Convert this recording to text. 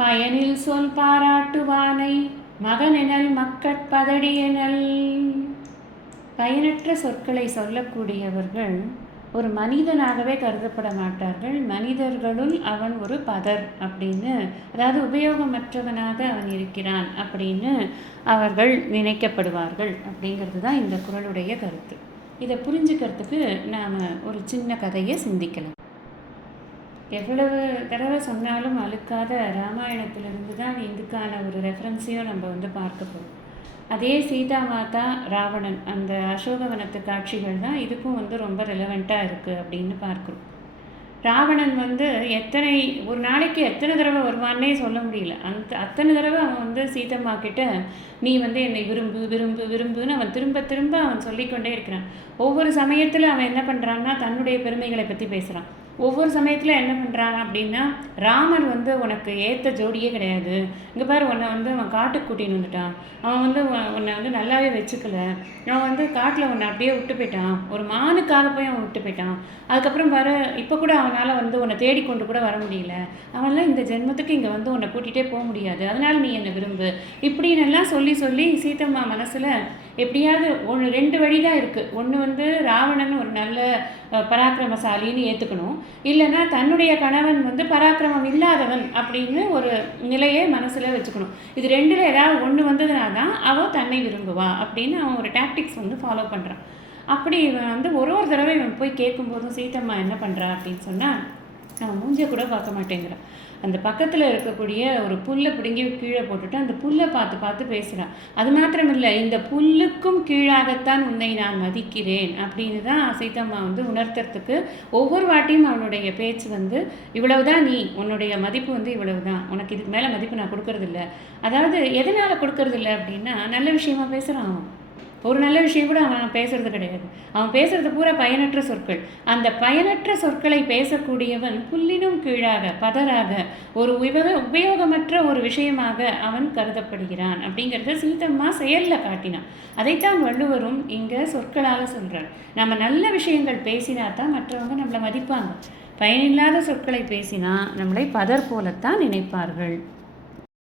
பயனில் சொல் பாராட்டுவானை மகனெனல் மக்கட்பதடியெனல். பயனற்ற சொற்களை சொல்லக்கூடியவர்கள் ஒரு மனிதனாகவே கருதப்பட மாட்டார்கள். மனிதர்களுள் அவன் ஒரு பதர் அப்படின்னு, அதாவது உபயோகமற்றவனாக அவன் இருக்கிறான் அப்படின்னு அவர்கள் நினைக்கப்படுவார்கள் அப்படிங்கிறது தான் இந்த குறளுடைய கருத்து. இதை புரிஞ்சுக்கிறதுக்கு நாம் ஒரு சின்ன கதையை சிந்திக்கலாம். எவ்வளவு தடவை சொன்னாலும் அழுக்காத ராமாயணத்திலிருந்து தான் இதுக்கான ஒரு ரெஃபரன்ஸையும் நம்ம பார்க்க போகிறோம். அதே சீதா மாதா ராவணன் அந்த அசோகவனத்து காட்சிகள் தான் இதுக்கும் ரொம்ப ரெலவெண்ட்டாக இருக்குது அப்படின்னு பார்க்குறோம். ராவணன் எத்தனை ஒரு நாளைக்கு எத்தனை தடவை வருவான்னே சொல்ல முடியல. அத்தனை தடவை அவன் சீதம்மா கிட்ட நீ என்னை விரும்பு விரும்பு விரும்புன்னு அவன் திரும்ப திரும்ப அவன் சொல்லிக்கொண்டே இருக்கிறான். ஒவ்வொரு சமயத்தில் அவன் என்ன பண்ணுறான்னா தன்னுடைய பெருமைகளை பற்றி பேசுகிறான். ஒவ்வொரு சமயத்தில் என்ன பண்ணுறாங்க அப்படின்னா, ராமன் உனக்கு ஏற்ற ஜோடியே கிடையாது, இங்கே பாரு உன்னை அவன் காட்டுக்கு கூட்டின்னு வந்துட்டான், அவன் உன்னை நல்லாவே வச்சுக்கல, அவன் காட்டில் உன்னை அப்படியே விட்டு போயிட்டான், ஒரு மானுக்காக போய் அவன் விட்டு போயிட்டான், அதுக்கப்புறம் பாரு இப்போ கூட அவனால் உன்னை தேடிக்கொண்டு கூட வர முடியல, அவன்லாம் இந்த ஜென்மத்துக்கு இங்கே உன்னை கூட்டிகிட்டே போக முடியாது, அதனால் நீ என்னை விரும்பு இப்படின்னு எல்லாம் சொல்லி சொல்லி சீதம்மா மனசில் எப்படியாவது ரெண்டு வழி தான் இருக்குது. ஒன்று ராவணன் ஒரு நல்ல பராக்கிரமசாலின்னு ஏற்றுக்கணும், இல்லைன்னா தன்னுடைய கணவன் பராக்கிரமம் இல்லாதவன் அப்படின்னு ஒரு நிலையை மனசில் வச்சுக்கணும். இது ரெண்டில் ஏதாவது ஒன்று வந்ததுனா தான் அவள் தன்னை விரும்புவா அப்படின்னு அவன் ஒரு டாக்டிக்ஸ் ஃபாலோ பண்ணுறான். அப்படி இவன் ஒரு தடவை இவன் போய் கேட்கும்போதும் சீதம்மா என்ன பண்ணுறா அப்படின்னு சொன்னால், அவன் மூஞ்சை கூட பார்க்க மாட்டேங்கிறான். அந்த பக்கத்தில் இருக்கக்கூடிய ஒரு புல்லை பிடுங்கி கீழே போட்டுட்டு அந்த புல்லை பார்த்து பார்த்து பேசுகிறான். அது மாத்திரமில்லை, இந்த புல்லுக்கும் கீழாகத்தான் உன்னை நான் மதிக்கிறேன் அப்படின்னு தான் சீதம்மா உணர்த்துறதுக்கு ஒவ்வொரு வாட்டியும் அவனுடைய பேச்சு இவ்வளவுதான், நீ உன்னுடைய மதிப்பு இவ்வளவுதான், உனக்கு இதுக்கு மேலே மதிப்பு நான் கொடுக்கறதில்ல. அதாவது எதனால் கொடுக்கறதில்ல அப்படின்னா, நல்ல விஷயமா பேசுகிறான் அவன். ஒரு நல்ல விஷயம் கூட அவன் பேசுறது கிடையாது. அவன் பேசுறது பூரா பயனற்ற சொற்கள். அந்த பயனற்ற சொற்களை பேசக்கூடியவன் புல்லினும் கீழாக பதராக ஒரு உபயோகமற்ற ஒரு விஷயமாக அவன் கருதப்படுகிறான் அப்படிங்கிறத சீதம்மா செயலில் காட்டினான். அதைத்தான் வள்ளுவரும் இங்கே சொற்களால் சொல்கிறார். நம்ம நல்ல விஷயங்கள் பேசினா தான் மற்றவங்க நம்மளை மதிப்பாங்க. பயனில்லாத சொற்களை பேசினா நம்மளை பதர் போலத்தான் நினைப்பார்கள்.